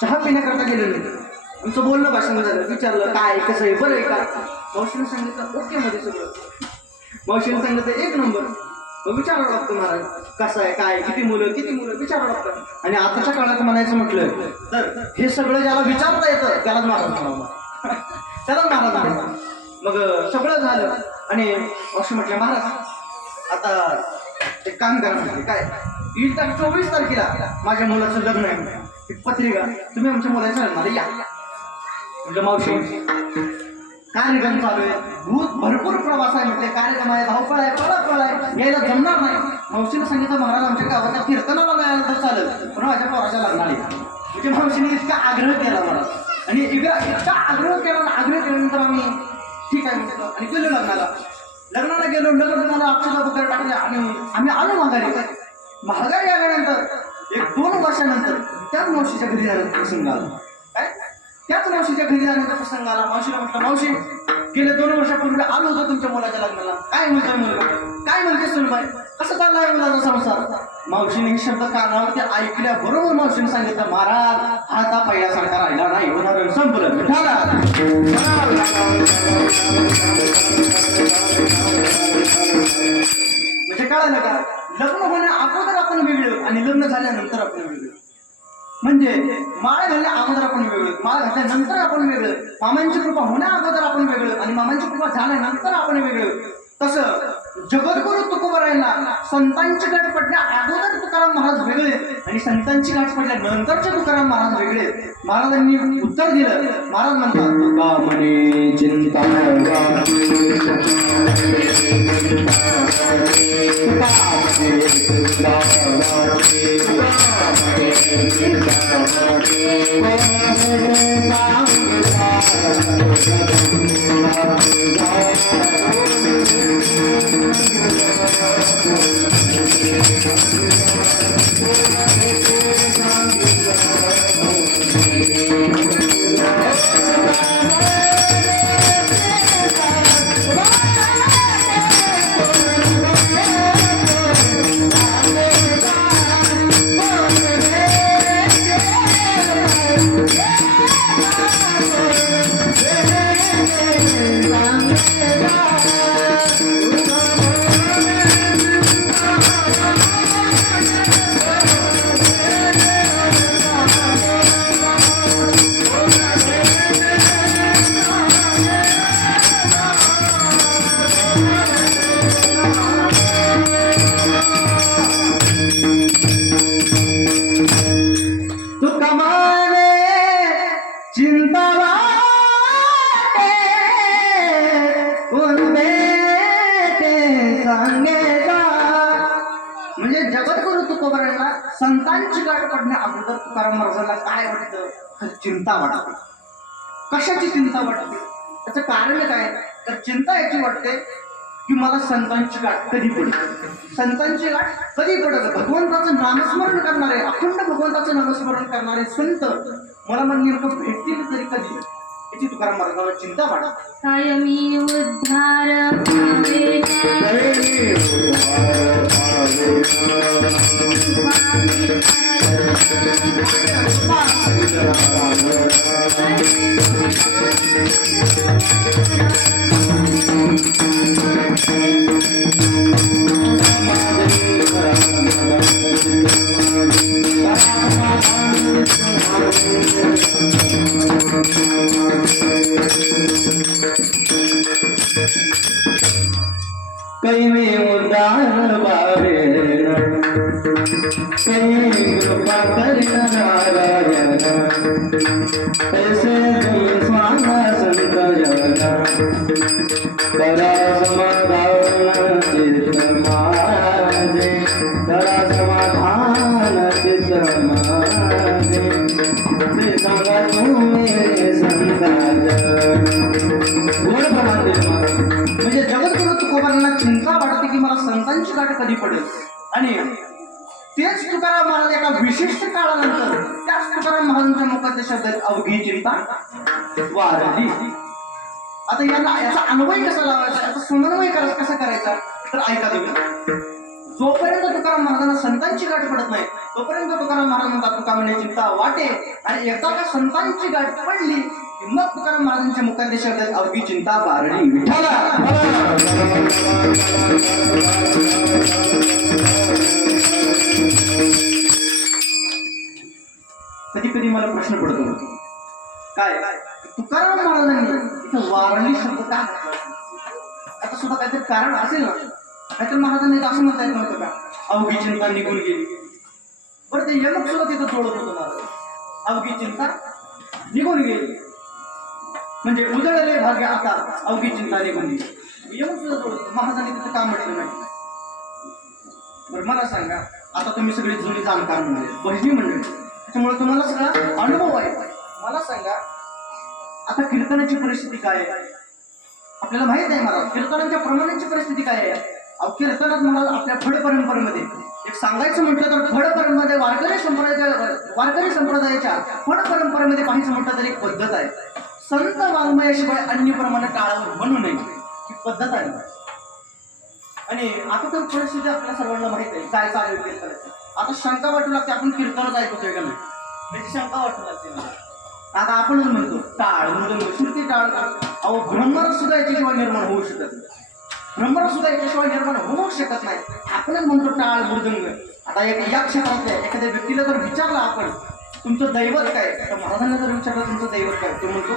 चहा पिण्याकरता गेलेलो. आमचं बोलणं भाषण झालं, विचारलं काय कसं आहे, बरं आहे का. मावशीने सांगितलं ओके मध्ये सगळं. मावशीने सांगितलं एक नंबर. मग विचारावं लागतं महाराज कसं आहे काय, किती मुलं विचारावं लागतं. आणि आताच्या काळात म्हणायचं म्हटलं तर हे सगळं ज्याला विचारता येतं त्यालाच महाराज म्हणावं. त्यालाच महाराज म्हणावं. मग सगळं झालं आणि मावशी म्हटलं महाराज आता एक काम करा म्हटले काय, येईल तर 24 तारखेला माझ्या मुलाचं लग्न आहे, पत्रिका तुम्ही आमच्या मुलाच्या लग्नाला या. म्हटलं मावशी कार्यक्रम चालू आहे, भूत भरपूर प्रवास आहे, म्हटले कार्यक्रम आहे, धावपळ आहे, पळापळ आहे, यायला जमणार नाही. मावशीने सांगितलं महाराज आमच्या गावाच्या कीर्तनाला मिळालं तर चालेल, पण माझ्या पोराच्या लग्नाला या. म्हणजे मावशीने इतका आग्रह केला मला आणि इतका आग्रह केल्यानंतर आम्ही ठीक आहे म्हटलं आणि गेलो लग्नाला गेलो. लग्नाला अक्षता वगैरे टाकले आणि आम्ही आलो महागारी आल्यानंतर 1-2 वर्षानंतर त्याच मावशीच्या घरी जाण्याचा प्रसंग आला. काय त्याच मावशीच्या घरी जाण्याचा प्रसंग आला. मावशीला म्हटलं मावशी गेले 2 वर्षापूर्वी आलो होतो तुमच्या मुलाच्या लग्नाला, काय म्हणतोय मुलगा, काय म्हणते सुनबाई, कसं चाललाय मुलाचा संसार. मावशीने हे शब्द कानावरती ऐकल्याबरोबर मावशीने सांगितलं महाराज हा आता पहिल्यासारखा राहिला नाही, होणार संपलं. म्हणजे कळालं का, लग्न होण्या अगोदर आपण वेगळं आणि लग्न झाल्यानंतर आपण वेगळं. म्हणजे माळ घालण्या अगोदर आपण वेगळं, माळ घातल्यानंतर आपण वेगळं, मामांची कृपा होण्या अगोदर आपण वेगळं आणि मामांची कृपा झाल्यानंतर आपण वेगळं. तसं जगद्गुरु तुकोबारायांना संतांची गाठ पडल्या अगोदर तुकाराम महाराज वेगळे आणि संतांची गाठ पडल्यानंतरचे तुकाराम महाराज वेगळे. महाराजांनी उत्तर दिलं. महाराज म्हणतात तुका म्हणे चिंता म्हणजे जगद्गुरु तुकोबारायांना संतांची गाठ पडण्या अगोदर तुकाराम महाराजांना काय वाटतं, चिंता वाटते. कशाची चिंता वाटते, त्याचं कारण काय तर चिंता याची वाटते की मला संतांची गाठ कधी पडते, संतांची गाठ कधी पडत. भगवंताचं नामस्मरण करणारे, अखंड भगवंताचं नामस्मरण करणारे संत मला मग नेमकं भेटतील तरी कधी, याची तुकाराम महाराजांना चिंता वाटते. कायमी उद्धार कई में उदार बारे कई कृपा कर नारायण ऐसे तुम स्वाहा संत जना करा समाधान चित्त माझे, करा समाधान चित्त माझे, ते सांगा तुम्ही संतांच्या गोड प्रमाणे. म्हणजे जगद्गुरु तुकोबारायांना चिंता वाटते की मला संतांची गाठ कधी पडेल. आणि तेच तुकाराम महाराज एका विशिष्ट काळानंतर त्याच तुकाराम महाराजांच्या मुखात शब्द अवघी चिंता वाढली. आता याचा अन्वय कसा लावायचा, याचा समन्वय कसा करायचा तर ऐका तुम्ही. जोपर्यंत तुकाराम महाराजांना संतांची गाठ पडत नाही तोपर्यंत तुकाराम महाराज म्हणतात तुका म्हणे चिंता वाटे, आणि एकदा का संतांची गाठ पडली की मग तुकाराम महाराजांच्या मुखात शब्द आहेत, अवघी चिंता बारडी विठ्ठला. कधी कधी मला प्रश्न पडतो काय तुकाराम महाराजांनी इथं वारली शब्द का घातला? आता सुद्धा काहीतरी कारण असेल ना, नाहीतर महाराजांनी असं म्हणता येत नव्हतं का अवघी चिंता निघून गेली. बरं ते यमक सुद्धा तिथं जोडत होतं महाराज, अवघी चिंता निघून गेली म्हणजे उजळले भाग्य आता अवघी चिंता निघून गेली. यमक सुद्धा जोडत महाराजांनी तिथं का म्हटलं नाही? बरं मला सांगा, आता तुम्ही सगळी जुनी जाणकार मंडळी भजनी मंडळी, त्याच्यामुळे तुम्हाला सगळा अनुभव आहे. मला सांगा आता कीर्तनाची परिस्थिती काय आहे? आपल्याला माहित आहे महाराज कीर्तनाच्या प्रमाणाची परिस्थिती काय आहे. अहो कीर्तनात महाराज आपल्या फड परंपरेमध्ये एक सांगायचं म्हटलं तर फड परंपरेमध्ये वारकरी संप्रदायाच्या फड परंपरेमध्ये पाहायचं म्हटलं तर एक पद्धत आहे, संत वाङ्मयाशिवाय अन्य प्रमाणे टाळावं म्हणू नये ही पद्धत आहे. आणि आता तर परिस्थिती आपल्या सर्वांना माहित आहे काय चालू आहे कीर्तनाची. आता शंका वाटू लागते आपण कीर्तनच ऐकतोय का नाही, त्याची शंका वाटू लागते मला. आता आपणच म्हणतो टाळ मृदंग श्रुती टाळ, अहो ब्रह्मरस सुद्धा याच्याशिवाय निर्माण होऊ शकत नाही, ब्रह्मरस सुद्धा याच्याशिवाय निर्माण होऊ शकत नाही. आपणच म्हणतो टाळ मृदंग. आता या क्षेत्रातल्या एखाद्या व्यक्तीला जर विचारलं आपण तुमचं दैवत काय, तर महाराजांना जर विचारलं तुमचं दैवत काय, तो म्हणतो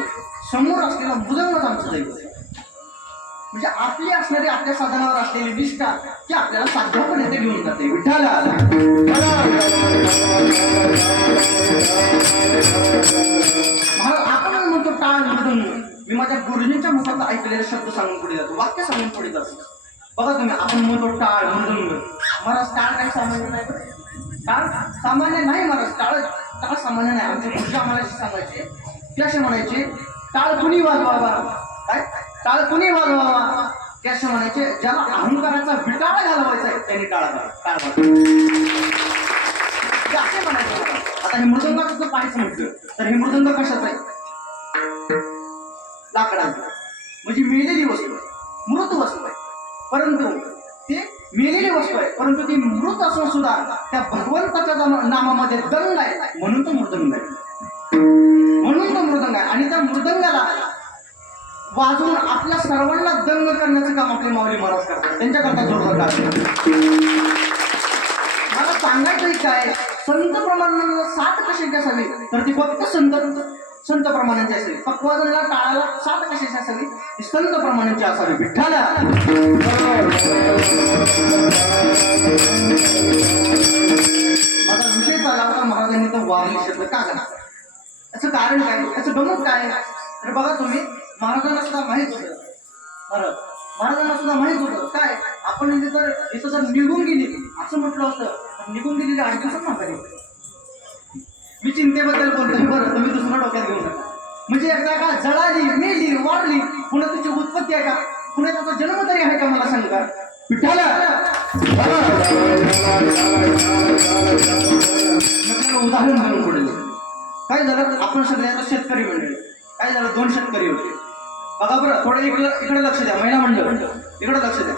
समोर असलेला मृदंगच आमचं दैवत आहे. म्हणजे आपली असणारी आपल्या साधनावर असलेली निष्ठा ती आपल्याला साध्यपणे घेऊन जाते विठ्ठला. आपण म्हणतो टाळ मृदंग, मी माझ्या गुरुजींच्या मुखात ऐकलेले शब्द सांगून पुढे जातो, वाक्य सांगून पुढे जातो. बघा तुम्ही आपण म्हणतो टाळ मृदंग, महाराज टाळ काही सामान्य नाही, टाळ सामान्य नाही महाराज, टाळ सामान्य नाही. आमचे गुरुजी आम्हाला सांगायचे ते असे म्हणायचे टाळ कुणी वाजवावा, काय टाळ कुणी वाजवावा ते असे म्हणायचे ज्याला अहंकाराचा विटाळ घालवायचा आहे त्यांनी टाळ असे म्हणायचे. आता हे मृदंगाचं पाहायचं म्हटलं तर हे मृदंग कशाचं आहे? लाकडाचं, म्हणजे मेलेली वस्तू आहे, मृत वस्तू आहे. परंतु ते मेलेली वस्तू आहे परंतु ती मृत असून सुद्धा त्या भगवंताच्या नामामध्ये दंग आहे म्हणून तो मृदंग आहे, म्हणून तो मृदंग आहे. आणि त्या मृदंगाला वाजवून आपल्या सर्वांना दंग करण्याचं काम आपले माऊली महाराज करतात, त्यांच्याकरता जोरदार काम. मला सांगायचं काय, संत प्रमाणाला साथ कशाची असावी तर ती फक्त संत प्रमाणांची असावी. पक्वादनाला टाळाला साथ कशाची असावी ती संत प्रमाणांची असावी विठ्ठला. माझा विषय चालला होता महाराजांनी तर वारली शब्द का घातला, याचं कारण काय, याचं गमत काय. तर बघा तुम्ही महाराजांना सुद्धा माहित होतं, महाराजांना सुद्धा माहित होतं काय आपण इथं जर निघून गेली असं म्हटलं होतं, निघून गेलेली 8 दिवसात माघारी. मी चिंतेबद्दल बोलतोय बरं, तुम्ही दुसरं डोक्यात घेऊन नका. म्हणजे एकदा का जळाली मेली वारली पुन्हा त्याची उत्पत्ती आहे का, पुन्हा त्याचा जन्म तरी आहे का मला सांगा विठ्ठला. उदाहरण घेऊन पुढे काय झालं, आपण सगळे आता शेतकरी मंडळी, काय झालं 2 शेतकरी होते. बघा बरं थोडं इकडे लक्ष द्या, महिला मंडळ इकडे लक्ष द्या.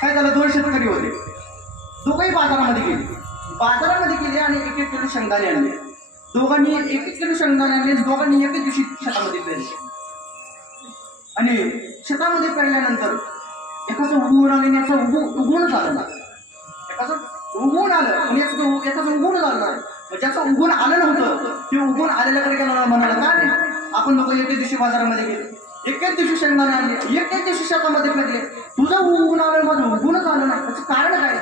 काय झालं 2 शेतकरी होते, दोघंही बाजारामध्ये गेले आणि 1-1 किलो शेंगदाणे आणले. दोघांनी 1-1 किलो शेंगदाणे आणले, दोघांनी एकच दिवशी शेतामध्ये पेरले. आणि शेतामध्ये पेरल्यानंतर एकाचं उगवून आलं आणि याचं उगवून झालं ना, एकाचं उगवून आलं आणि एकाचं उगवून झालं नाही. ज्याचं उगवून आलं नव्हतं ते उगवून आलेल्याकडे काय म्हणाला का नाही, आपण लोक 1 दिवशी बाजारामध्ये गेले, 1 दिवशी शेंगदाणे आणले, 1 दिवशी शेतामध्ये पेरले, तुझं उगवून आलं माझं उगवूनच आलं नाही. त्याचं कारण काय,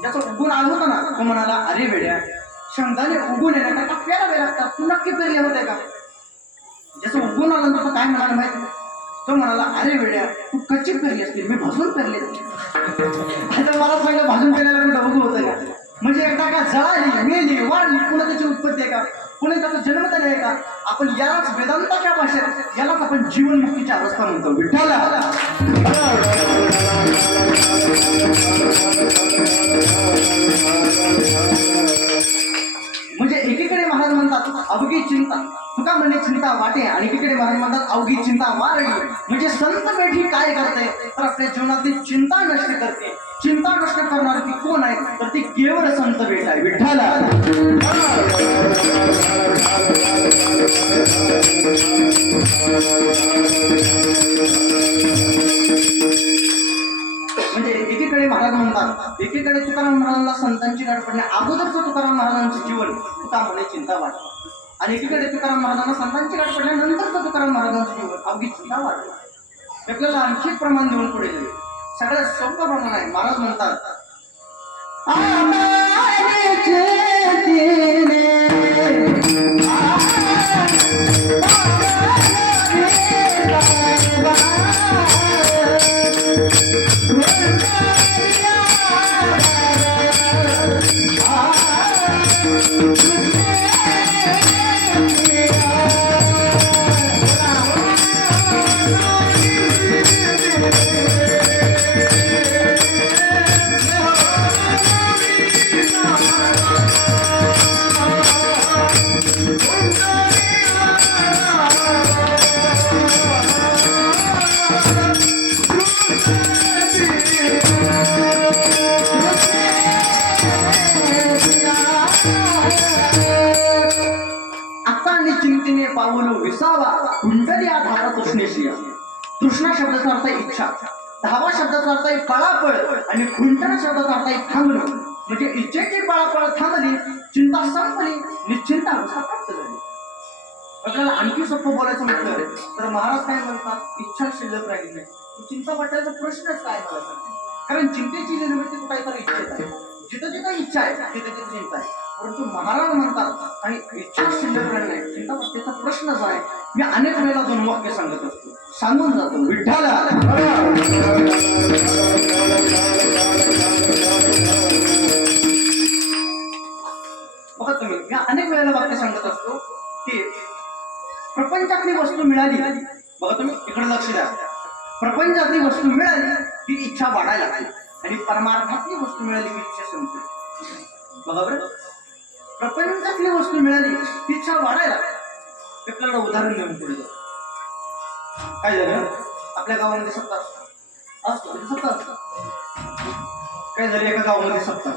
ज्याचं उगवून आलं होतं ना तो म्हणाला अरे वेड्या शेंगदाणे उगवून येण्याकरता पेरावे लागतात, तू नक्की पेरले होते का. ज्याचं उगवून आलं नव्हतं काय म्हणाला माहिती, तो म्हणाला अरे वेड्या तू कच्ची पेरली असतील, मी भाजून पेरले. आता मला सांगा भाजून पेरायला कुठं उगव होतं का, म्हणजे एकदा का जळाली मेली वाढली पुन्हा त्याची उत्पत्ती आहे का, पुन्हा त्याचा जन्म तरी आहे का. आपण यालाच वेदांताच्या भाषेत यालाच आपण जीवनमुक्तीची अवस्था म्हणतो विठ्ठला. म्हणजे एकीकडे महाराज म्हणतात अवघी चिंता तुका म्हणे चिंता वाटे, आणि एकीकडे महाराज म्हणतात अवघी चिंता वारली. म्हणजे संत पेठी काय करते तर आपल्या जीवनातली चिंता नष्ट करते, चिंता नष्ट करणारी ती कोण आहे तर ती केवळ संत भेट आहे विठ्ठला. म्हणजे एकीकडे महाराज म्हणतात, एकीकडे तुकाराम महाराजांना संतांची गाठ पडणे अगोदरचं तुकाराम महाराजांचे जीवन तुका म्हणे चिंता वाटतं, आणि एकीकडे तुकाराम महाराजांना संतांची गाठ पडल्यानंतरचं तुकाराम महाराजांचं जीवन अवघी चिंता वाटतं. आपल्याला आणखी एक प्रमाण देऊन पुढे गेले. सगळ्यात सोपं प्रमाण आहे. महाराज म्हणतात चिंतेने पाऊल विसावा कुंडली धावा तृष्णेशी. तृष्णा शब्दाचा अर्थ आहे इच्छा, धावा शब्दाचा अर्थ आहे पळापळ, आणि खुंटणा शब्दाचा अर्थ आहे थांबणं. म्हणजे इच्छेची पळापळ थांबली, चिंता संपली, निश्चिंता अवस्था प्राप्त झाली. आपल्याला आणखी सोपं बोलायचं म्हटलं तर महाराज काय म्हणतात, इच्छा शिल्लक राहिली नाही, चिंता वाटायचा प्रश्नच काय मला सांग. कारण चिंतेची निर्मिती कुठे इच्छेत आहे. जिथं जिथं इच्छा आहे तिथे तिथे चिंता आहे. परंतु महाराज म्हणतात आणि इच्छा शिल्लक राहिली नाही, चिंता वाटण्याचा प्रश्नच आहे. मी अनेक वेळेला दोन वाक्य सांगत असतो, सांगून जातो विठ्ठला. बघा तुम्ही, मी अनेक वेळेला वाक्य सांगत असतो की प्रपंचातली वस्तू मिळाली, बघा तुम्ही इकडे लक्ष द्या, प्रपंचातली वस्तू मिळाली की इच्छा वाढायला लागली, आणि परमार्थातली वस्तू मिळाली की इच्छा संपली. बघा बरं, प्रपंचातली वस्तू मिळाली की इच्छा वाढायला लागली. आपल्याला उदाहरण देऊन पुढे जाऊ. काय झालं, आपल्या गावामध्ये सत्ता असतो, सत्ता असतं. काय झालं, एका गावामध्ये सत्ता,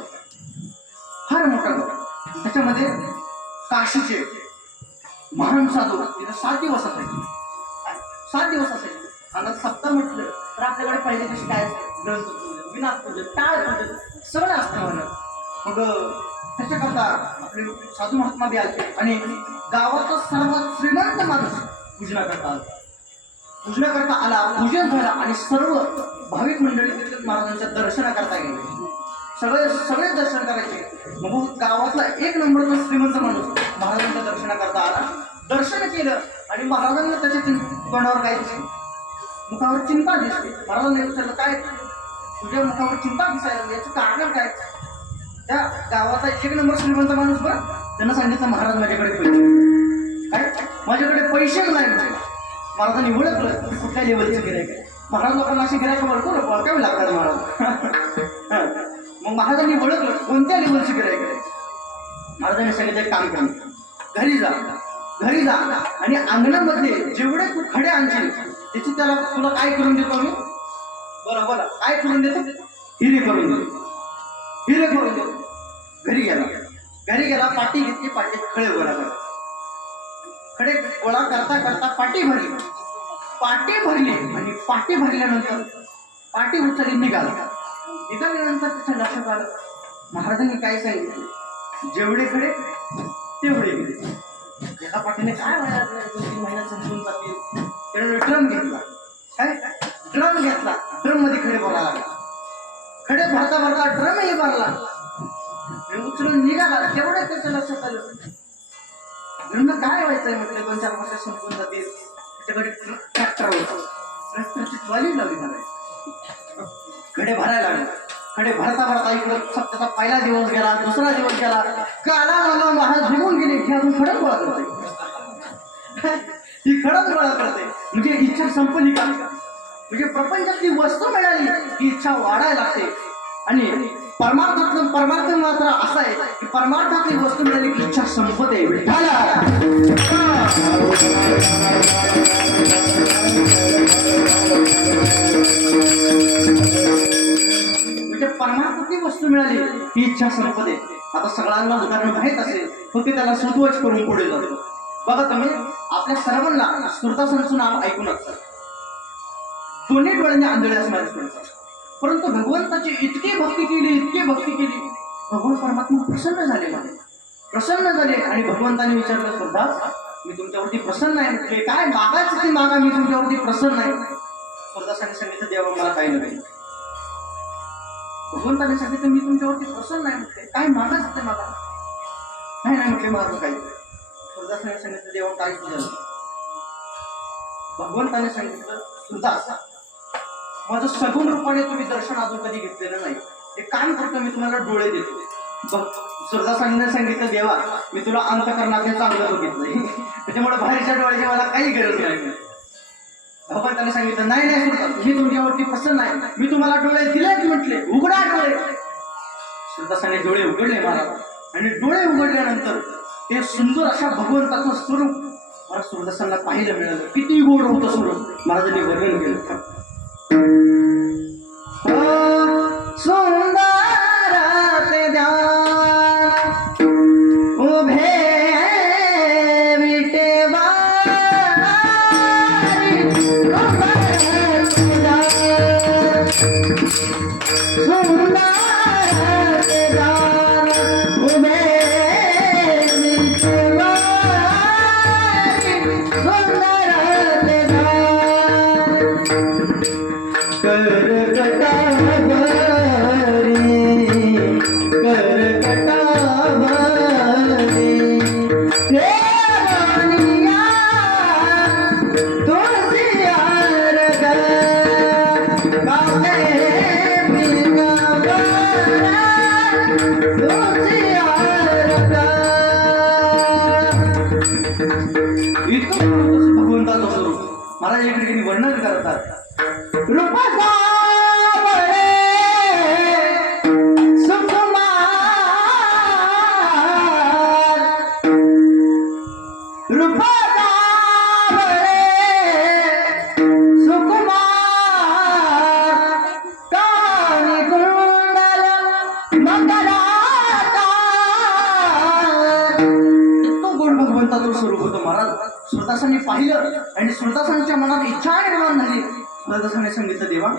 फार मोठा गाव, त्याच्यामध्ये काशीचे महान साधू तिथे 7 दिवस असायचे. 7 दिवस असायचे. आणि सप्ताह म्हटलं तर आपल्याकडे पहिले कशी काय ग्रंथ पूजन, विनाथ पूजन, टाळ पूजन सगळं असतं म्हणून. मग त्याच्याकरता आपले साधू महात्मा बी आले, आणि गावाचा सर्वात श्रीमंत माणूस पूजनाकरता आला. पूजनाकरता आला, पूजन झालं, आणि सर्व भाविक मंडळी तिथे महाराजांच्या दर्शनाकरता गेले. सगळे दर्शन करायचे. मग गावातला 1 नंबरचा श्रीमंत माणूस महाराजांच्या दर्शनाकरता आला, दर्शन केलं, आणि महाराजांना त्याच्या तोंडावर काय दिसते, मुखावर चिंता दिसते. महाराजांनी विचारलं, काय तुझ्या मुखावर चिंता दिसायला, याचं कारण काय. त्या गावाचा 1 नंबर श्रीमंत माणूस बरं, त्यांना सांगितलं महाराज माझ्याकडे पैसे काय, माझ्याकडे पैसेच नाही. म्हणजे महाराजांनी ओळखलं की कुठल्या लेवलचे गिरायक आहे. महाराज लोकांना असे गिरायक ओळखावे लागतात महाराज. मग महाराजांनी ओळखलं कोणत्या लेवलचे गिरायक आहे. महाराजांनी सांगितलं एक काम कर, घरी जा आणि अंगणामध्ये जेवढे तू खडे आणशील त्याची तुला काय करून देतो मी, बोला काय करून देतो, हिरे करून देतो. घरी गेला, पाटी घेतली, पाटीत खडे गोळा करा. खडे गोळा करता करता पाटी भरली, आणि पाटी भरल्यानंतर पाटी उचलली, निघाल्यानंतर त्याच्या लक्षात आलं महाराजांनी काय सांगितलं, जेवढे खडे तेवढे गेले. एका पाठीने काय व्हायला 2-3 महिन्यात संपून जातील. त्याने ड्रम घेतला, ड्रम मध्ये खडे भरायला लागला. खडे भरता ड्रमही भरला, उचलून निघाला. तेवढं त्याच्या लक्षात आलं ड्रम काय व्हायचंय म्हटलं, 2-4 वर्षात संपून जातील. त्याच्याकडे ट्रॅक्टर होता, ट्रॅक्टरची ट्रॉली लावली झाली, खडे भरायला लागले. खडे भरता इकडं सप्ताहाचा पहिला दिवस गेला, दुसरा दिवस गेला, काला महाराज निघून गेले की अजून खडक गोळा करते. ही खडक गोळा करते म्हणजे इच्छा संपली का. म्हणजे प्रपंचातली वस्तू मिळाली की इच्छा वाढायला लागते. आणि परमार्थ मात्र असा आहे की परमार्थातली वस्तू मिळाली की इच्छा संपते. म्हणजे ती वस्तू मिळाली ही इच्छा संपते. आता सगळ्यांना उदाहरण माहीत असेल, फक्त त्याला सुतवच करून पुढे जातो. बघा तुम्ही आपल्या सर्वांना सुरदासांचं नाव ऐकून असतात. दोन्ही डोळ्यांनी आंधळे असणारे सुरदास, परंतु भगवंताची इतकी भक्ती केली, भगवान परमात्मा प्रसन्न झालेला आहे. प्रसन्न झाले आणि भगवंताने विचारलं, सुरदास मी तुमच्यावरती प्रसन्न आहे म्हटले, काय मागायचं ते मागा, मी तुमच्यावरती प्रसन्न आहे. सुरदासाने सांगितलं, देवा मला काही नाही. भगवंताने सांगितलं, मी तुमच्यावरती प्रसन्न आहे म्हटले, काय मागायचं ते मागा. नाही म्हटले, माझं काही. सुरदासाने सांगितलं, देवा काय तुझं. भगवंताने सांगितलं, सुरदास माझं सगुण रूपाने तुम्ही दर्शन अजून कधी घेतलेलं नाही. एक काम करतो, मी तुम्हाला डोळे देतो. बघ सुरदासाने सांगितलं, देवा मी तुला अंतःकरणाचे चांगलं बघितलंय, त्याच्यामुळे बाहेरच्या डोळ्याची मला काही गरज नाही. भगवंताने सांगितलं, नाही सुरदास मी तुमच्यावरती प्रसन्न आहे, मी तुम्हाला डोळे दिलेच म्हटले, उघडा डोळे. सुरदासाने डोळे उघडले महाराज, आणि डोळे उघडल्यानंतर ते सुंदर अशा भगवंताचं स्वरूप मला सुरदासांना पाहायला मिळालं. किती गोड होतं स्वरूप, महाराजांनी वर्णन केलं. सुंदर ते ध्यान उभे विटेवारी, सुंदर ते ध्यान उभे विटेवारी, सुंदर ते ध्यान भगवंताचं स्वरूप महाराज या ठिकाणी वर्णन करतात. रूपाचा बळे सुकुमार, रूपाचा बळे सुकुमार, कानी कुंडल मकराकार. इतकं गोड भगवंताचं स्वरूप होतं महाराज. सुरदासांनी पाहिलं आणि सुरदासांच्या मनात इच्छा निर्माण झाली. सुरदासाने सांगितलं, देवा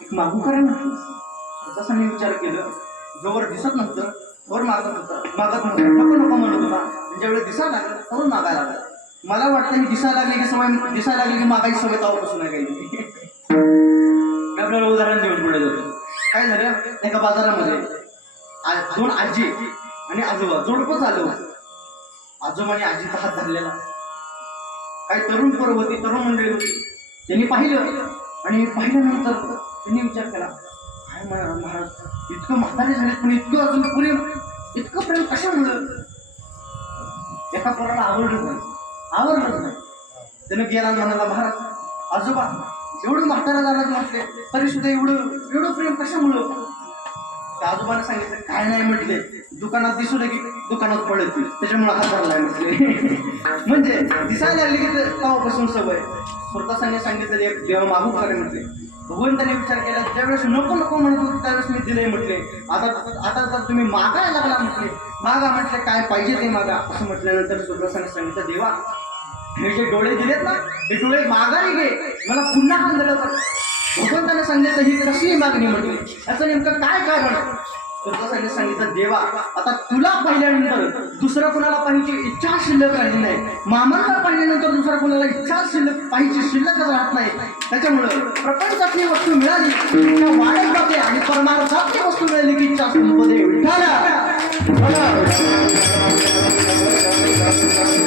एक मागू करा म्हटलं. सुरदासांनी विचार केलं, जोवर दिसत नव्हतं तोवर मागत नव्हतं, नको म्हणत होता. ज्यावेळेस दिसायला लागलं तोवर मागायला लागला. मला वाटतं ही दिसायला लागली की मागायची सवय तेव्हापासून आहे काही. मी आपल्याला उदाहरण देऊन पुढे जातो. काय झालं, एका बाजारामध्ये दोन आजी आणि आजोबा जोडपं चालू होतं. आजोबा आणि आजीचा हात धरलेला. काही तरुण पोरं होती, तरुण मंडळी होती. त्यांनी पाहिलं आणि पाहिल्यानंतर त्यांनी विचार केला, काय महाराज इतकं म्हातारे झाले पण इतकं अजून इतकं प्रेम कशामुळं. एका पोराला आवडलंच नाही. त्यानं गेला म्हणाला, महाराज आजोबा एवढं म्हातारा झाला म्हटले तरी सुद्धा एवढं प्रेम कशामुळं. त्या आजोबाने सांगितलं, काय नाही म्हटले, दुकानात दिसू की दुकानात पडत त्याच्यामुळे हात धरलाय म्हटले. म्हणजे दिसायला लागली की तेव्हापासून सवय. सुरदासांनी सांगितलं, एक देवा मागू खरे म्हटले. भगवंताने विचार केला, ज्यावेळेस नको म्हणत होते त्यावेळेस मी दिले म्हटले. आता जर तुम्ही मागायला लागला म्हटले, मागा म्हटले, काय पाहिजे ते मागा. असं म्हटल्यानंतर सुरदासाने सांगितलं, देवा हे जे डोळे दिलेत ना, हे डोळे मागायला घे, मला पुन्हा आणलं कर. भगवंताने सांगितलं, ही कसली मागणी म्हटली, असं नेमकं काय कारण. सुरदासाने सांगितलं, देवा आता तुला पाहिल्यानंतर दुसरं कुणाला पाहिजे इच्छा शिल्लक राहिली नाही. मामाला पाहिल्यानंतर दुसरं कुणाला इच्छा शिल्लकच राहत नाही. त्याच्यामुळं प्रपंचातली वस्तू मिळाली इच्छा वाढत जाते आणि परमार्थातली वस्तू मिळाली की इच्छा संपदे.